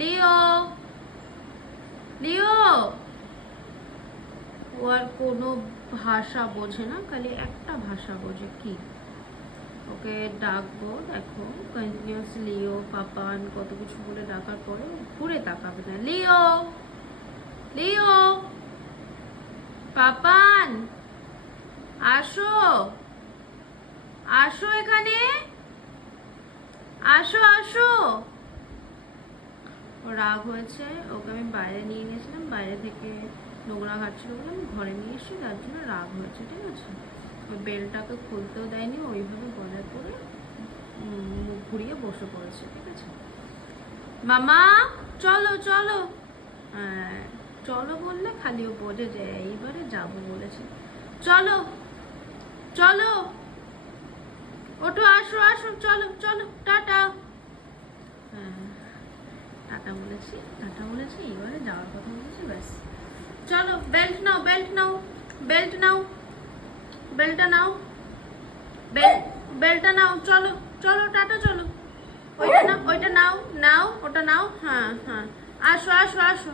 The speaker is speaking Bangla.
লিও, লিও। ও আর কোনো ভাষা বোঝে না, খালি একটা ভাষা বোঝে, কি ওকে ডাকবো দেখো কন্টিনিউয়াস লিও পাপান কত কিছু বলে ডাকার পরে ঘুরে তাকাবে না। লিও, লিও, পাপান আসো, আসো এখানে, আসো আসো। ও রাগ হয়েছে, ওকে আমি বাইরে নিয়ে গেছিলাম, বাইরে থেকে নোংরা ঘাটছিল বলে আমি ঘরে নিয়ে এসেছি, তার জন্য রাগ হয়েছে, ঠিক আছে। ওই বেলটাকে খুলতেও দেয়নি, ওইভাবে গলায় পরে মুখ ঘুরিয়ে বসে পড়েছে, ঠিক আছে। মামা চলো চলো, হ্যাঁ চলো বললে খালি ও বোঝে যে এইবারে যাবো বলেছে। চলো চলো, ওঠো, আসো আসো, চলো চলো, টাটা। হ্যাঁ টাটা বলেছি, টাটা বলেছি, এবারে যাওয়ার কথা বলেছি, ব্যাস। চলো বেল্ট নাও, বেল্ট নাও, বেল্ট নাও, বেল্টটা নাও, বেল্টটা নাও, চলো চলো, টাটা চলো। ওইটা নাও, ওইটা নাও, নাও ওটা নাও, হ্যাঁ হ্যাঁ, আসো আসো আসো।